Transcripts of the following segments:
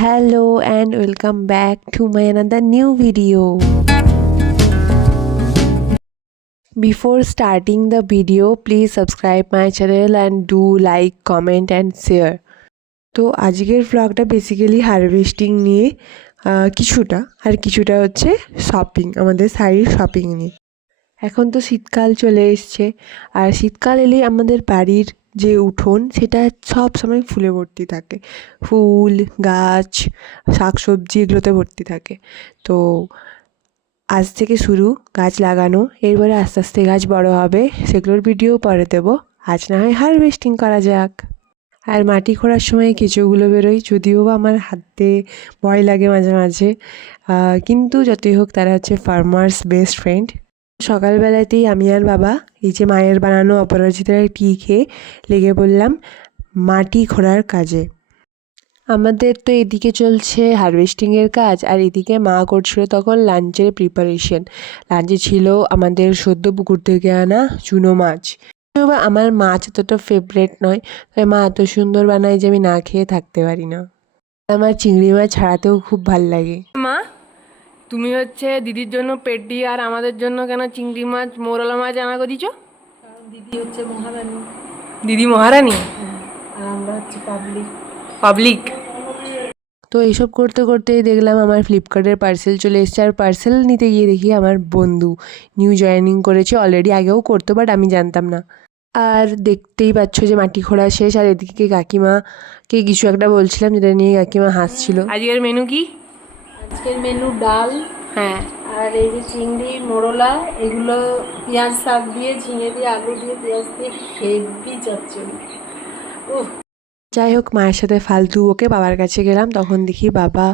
Hello and welcome back to my another new video. Before starting the video, please subscribe my channel and do like, comment and share. তো আজকের ব্লগটা basically harvesting নিয়ে কিছুটা হচ্ছে shopping, আমাদের শাড়ির shopping নিয়ে। এখন তো শীতকাল চলে এসছে, আর শীতকাল এলেই আমাদের বাড়ির যে উঠোন সেটা সব সময় ফুলে ভর্তি থাকে, ফুল গাছ শাকসবজি এগুলোতে ভর্তি থাকে। তো আজ থেকে শুরু গাছ লাগানো, এরপরে আস্তে আস্তে গাছ বড় হবে, সেগুলোর ভিডিও পরে দেবো। আজ না হয় হারভেস্টিং করা যাক। আর মাটি খোঁড়ার সময় কেঁচোগুলো বেরোয়, যদিও বা আমার হাতে ভয় লাগে মাঝে মাঝে, কিন্তু যতই হোক তারা হচ্ছে ফার্মার্স বেস্ট ফ্রেন্ড। সকালবেলাতেই আমি আর বাবা এই যে মায়ের বানানো অপরাজিতার টি খেয়ে লেগে পড়লাম মাটি খোঁড়ার কাজে। আমাদের তো এদিকে চলছে হারভেস্টিংয়ের কাজ, আর এদিকে মা করছিল তখন লাঞ্চের প্রিপারেশন। লাঞ্চে ছিল আমাদের সদ্য পুকুর থেকে আনা চুনো মাছ। বা আমার মাছ এতটা ফেভারেট নয়, তাই মা এত সুন্দর বানায় যে আমি না খেয়ে থাকতে পারি না। আমার চিংড়ি মাছ ছাড়াতেও খুব ভাল লাগে। মা, তুমি হচ্ছে দিদির জন্য পেটি আর আমাদের জন্য কেন চিংড়ি মাছ মৌরলা মাছ আনা করেছ? দিদি হচ্ছে মহারানী, দিদি মহারানী আর আমরা হচ্ছে পাবলিক। পাবলিক। তো এইসব করতে করতেই দেখলাম আমার ফ্লিপকার্টের পার্সেল চলে এসেছে, আর পার্সেল নিতে গিয়ে দেখি আমার বন্ধু নিউ জয়েনিং করেছে। অলরেডি আগেও করতো, বাট আমি জানতাম না। আর দেখতেই পাচ্ছ যে মাটি খোঁড়া শেষ, আর এদিকে কাকিমাকে কিছু একটা বলছিলাম, যেটা নিয়ে কাকিমা হাসছিল। আজকের মেনু কি? আজকের মেনু ডাল, হ্যাঁ, আর এই যে চিংড়ি মোরলা, এগুলো পেঁয়াজ শাক দিয়ে, ঝিঙে দিয়ে, আলু দিয়ে, পেঁয়াজ দিয়ে হেভি চচ্চড়ি। যাই হোক, মায়ের সাথে ফালতু ওকে বাবার কাছে গেলাম, তখন দেখি বাবা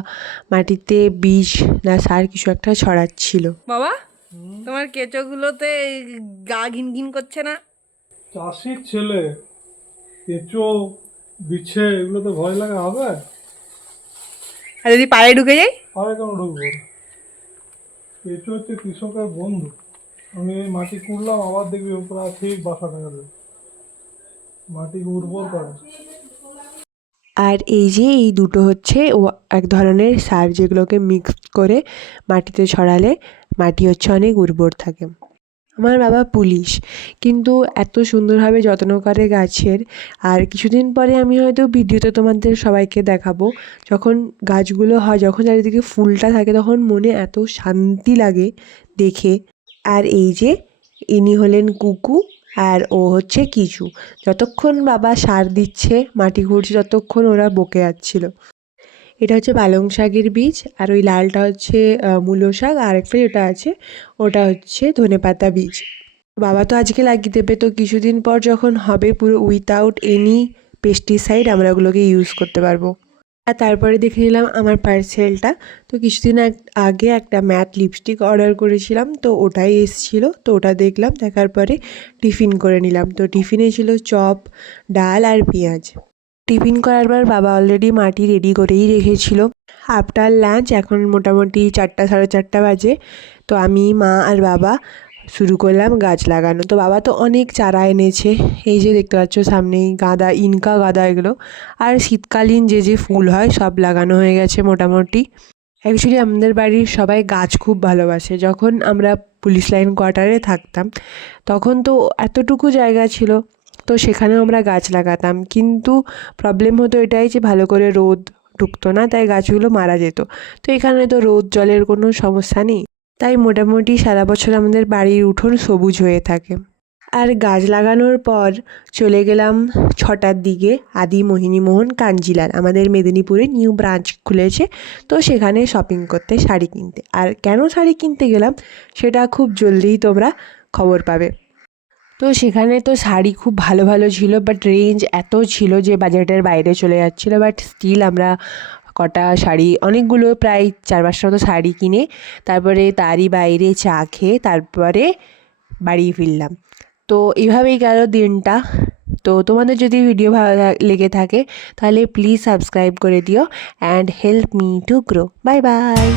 মাটিতে বীজ না সার কিছু একটা ছড়াচ্ছিল। বাবা তোমার কেঁচোগুলোতে গা ঘিন ঘিন করছে না? চাষির ছেলে, কেঁচো বিছে এগুলোতে ভয় লাগা হবে? আর যদি পায়ে ঢুকে যাই? পায়ে কেন ঢুকবো? কেঁচো হচ্ছে কৃষকের বন্ধু। আমি এই মাটি কুড়লাম, আবার দেখবি উপরে ঠিক বাসা দেখা দেবে। মাটিকে উর্বর করে। আর এই যে এই দুটো হচ্ছে ও এক ধরনের সার, যেগুলোকে মিক্স করে মাটিতে ছড়ালে মাটি হচ্ছে অনেক উর্বর থাকে। আমার বাবা পুলিশ, কিন্তু এত সুন্দরভাবে যত্ন করে গাছের। আর কিছুদিন পরে আমি হয়তো ভিডিওতে তোমাদের সবাইকে দেখাবো, যখন গাছগুলো হয়, যখন চারিদিকে ফুলটা থাকে, তখন মনে এত শান্তি লাগে দেখে। আর এই যে ইনি হলেন কুকু, আর ও হচ্ছে কিচু। যতক্ষণ বাবা সার দিচ্ছে, মাটি খুঁড়ছে, ততক্ষণ ওরা বকে যাচ্ছিল। এটা হচ্ছে পালং শাকের বীজ, আর ওই লালটা হচ্ছে মূলো শাক, আর একটা যেটা আছে ওটা হচ্ছে ধনেপাতা বীজ। বাবা তো আজকে লাগিয়ে দেবে, তো কিছুদিন পর যখন হবে, পুরো উইথাউট এনি পেস্টিসাইড আমরা ওগুলোকে ইউজ করতে পারবো। আর তারপরে দেখে নিলাম আমার পার্সেলটা। তো কিছুদিন আগে একটা ম্যাট লিপস্টিক অর্ডার করেছিলাম, তো ওটাই এসেছিলো। তো ওটা দেখলাম, দেখার পরে টিফিন করে নিলাম। তো টিফিনে ছিল চপ, ডাল আর পেঁয়াজ। টিফিন করার পর বাবা অলরেডি মাটি রেডি করেই রেখেছিল। আফটার লাঞ্চ এখন মোটামুটি 4টা সাড়ে 4টা বাজে। তো আমি, মা আর বাবা শুরু করলাম গাছ লাগানো। তো বাবা তো অনেক চারা এনেছে, এই যে দেখতে পাচ্ছ সামনেই গাঁদা, ইনকা গাঁদা এগুলো। আর শীতকালীন যে যে ফুল হয় সব লাগানো হয়ে গেছে মোটামুটি। অ্যাকচুয়ালি আমাদের বাড়ির সবাই গাছ খুব ভালোবাসে। যখন আমরা পুলিশ লাইন কোয়ার্টারে থাকতাম, তখন তো এতটুকু জায়গা ছিল, তো সেখানেও আমরা গাছ লাগাতাম। কিন্তু প্রবলেম হতো এটাই যে ভালো করে রোদ ঢুকতো না, তাই গাছগুলো মারা যেত। তো এখানে তো রোদ জলের কোনো সমস্যা নেই, তাই মোটামুটি সারা বছর আমাদের বাড়ির উঠোন সবুজ হয়ে থাকে। আর গাছ লাগানোর পর চলে গেলাম 6টার দিকে আদি মোহিনীমোহন কাঞ্জিলাল, আমাদের মেদিনীপুরে নিউ ব্রাঞ্চ খুলেছে, তো সেখানে শপিং করতে, শাড়ি কিনতে। আর কেন শাড়ি কিনতে গেলাম সেটা খুব জলদিই তোমরা খবর পাবে। তো সেখানে তো শাড়ি খুব ভালো ভালো ছিল, বাট রেঞ্জ এত ছিল যে বাজেটের বাইরে চলে যাচ্ছিলো। বাট স্টিল আমরা কটা শাড়ি, অনেকগুলো, প্রায় 4-5টা মতো শাড়ি কিনে তারপরে তারই বাইরে চা খেয়ে তারপরে বাড়ি ফিরলাম। তো এইভাবেই গেল দিনটা। তো তোমাদের যদি ভিডিও ভালো লেগে থাকে তাহলে প্লিজ সাবস্ক্রাইব করে দিও and help me to grow. Bye bye.